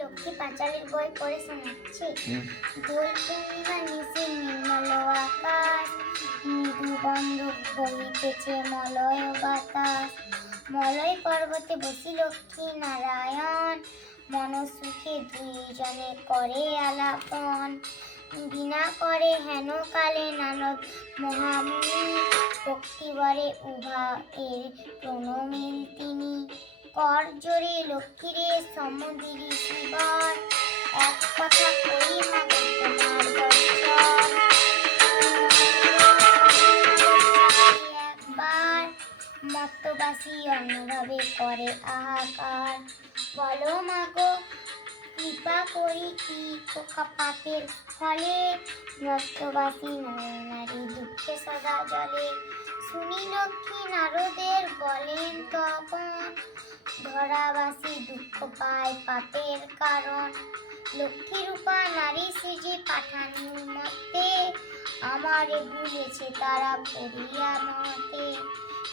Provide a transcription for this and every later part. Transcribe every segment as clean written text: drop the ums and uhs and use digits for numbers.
লক্ষ্মী পাঁচালীর বই পড়ে শোনাচ্ছি। দোল পূর্ণিমা নিশি নির্মল আকাশ, মৃদু গন্ধ বহিতেছে মলয় বাতাস। মলয় পর্বতে বসি লক্ষ্মী নারায়ণ, মনসুখে দুইজনে করে আলাপন। বিনা করে হেন কালে নানদ মহামুনি, ভক্তিবরে উভা এর প্রণমিল তিনি। কর জোরে লক্ষ্মীরে সমুদিরি শিবর, এক কথা কই মাগো তোমার বৎসর। একবার মত্তবাসী অন্যভাবে করে আহাকার, বলো মাগো কৃপা করি কি পাপের ফলে, মত্তবাসী নারী দুঃখে সদা জলে। শুনি লক্ষ্মী নারদের বলেন তখন, ধরাবাসী দুঃখ পায় পাপের কারণ। লক্ষ্মী রূপা নারী সেজে পাঠানোর মতে, আমারে ভুলেছে তারা পড়িয়া মতে।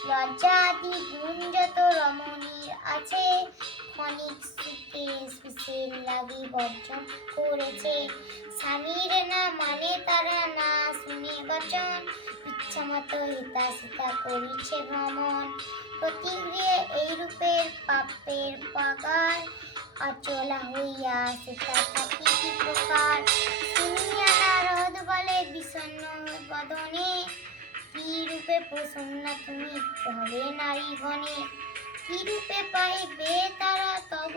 লজ্জা আদি গুণ যত রমণীর আছে, ক্ষণিক সুখে সুখের লাগি বর্জন করেছে। স্বামীর না মানে তারা না শুনে বচন, ইচ্ছা মতো হিতা সীতা করিছে ভ্রমণ। প্রতিগৃহে এই রূপের পাপের পাগার, অচলা হইয়া সীতা থাকি কি প্রকার। শুনিয়া নারদ বলে বিষণ্ণ বদনে, কি রূপে প্রসন্ন তুমি হবে নারী গণে। কি রূপে পাইবে তারা তব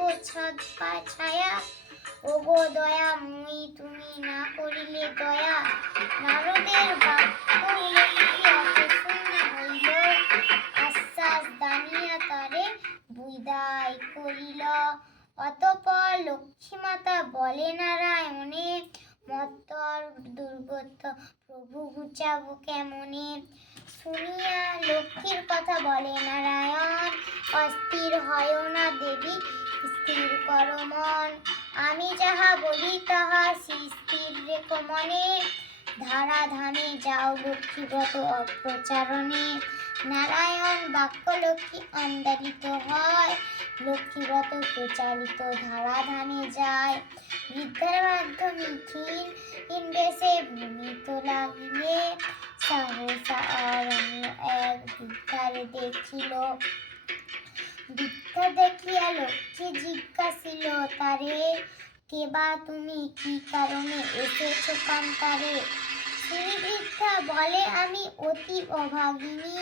ছায়া, ওগো দয়া মুই তুমি না করিলে দয়া। নারদের বাক্য লক্ষ্মী অপ্রসন্ন হইল, আশ্বাস দানিয়া তারে বিদায় করিল। অতঃপর লক্ষ্মী মাতা বলে নারায়ণে, মত্তর দুর্গত প্রভু ঘুচাবো কেমনে। শুনিয়া লক্ষ্মীর কথা বলে নারায়ণ, অস্থির হয় না দেবী স্থির কর মন। আমি যাহা বলি তাহা স্থির রেখো মনে, ধারাধামে যাও লক্ষ্মীব্রত অপ্রচারণে। নারায়ণ বাক্য লক্ষ্মী আন্দারিত হয়, লক্ষ্মীব্রত প্রচারিত ধারাধামে যায়। বৃদ্ধার মাধ্যমে ক্ষীণ বেশে ভূমিত লাগিলে, সহসা অরণ্য এক বৃদ্ধারে দেখিল। বৃদ্ধা দেখিয়া লক্ষ্মী জিজ্ঞাসিল তারে, কেবা তুমি কি কারণে এসেছ কান্তারে। শুনি বৃদ্ধা বলে আমি অতি অভাগিনী,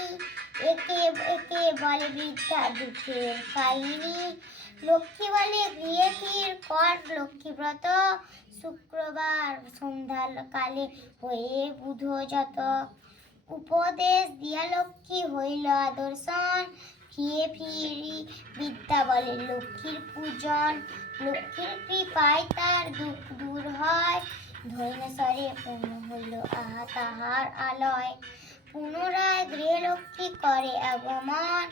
একে একে বলে বৃদ্ধা দুঃখের কাহিনী। লক্ষ্মী বলে গৃহে ফির কর লক্ষ্মীব্রত, শুক্রবার সন্ধ্যা কালে হয়ে বুধ যত। উপদেশ দিয়া লক্ষ্মী হইল আদর্শন, ফিরে ফিরি বিদ্যা বলে লক্ষ্মীর পূজন। লক্ষ্মীর কৃপায় তার দুঃখ দূর হয়, ধৈর্যস্বরে পূর্ণ হইল আহা তাহার আলয়। পুনরায় গৃহে লক্ষ্মী করে আগমন,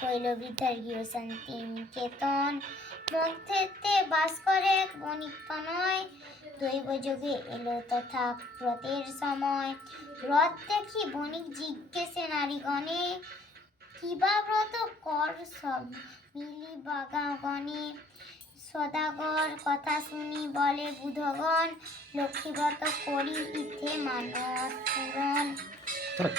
হইল বৃদ্ধার গৃহ শান্তি নিকেতন। মধ্যেতে বাস করে এক বণিক তনয়, দৈব যোগে এলো তথা ব্রতের সময়। ব্রত দেখি বণিক জিজ্ঞেসে নারীগণে, কিবা ব্রত কর সব মিলি বাগাগণে। সদাগর কথা শুনি বলে বুধগণ, লক্ষ্মীব্রত করি ইথে মানস পূরণ।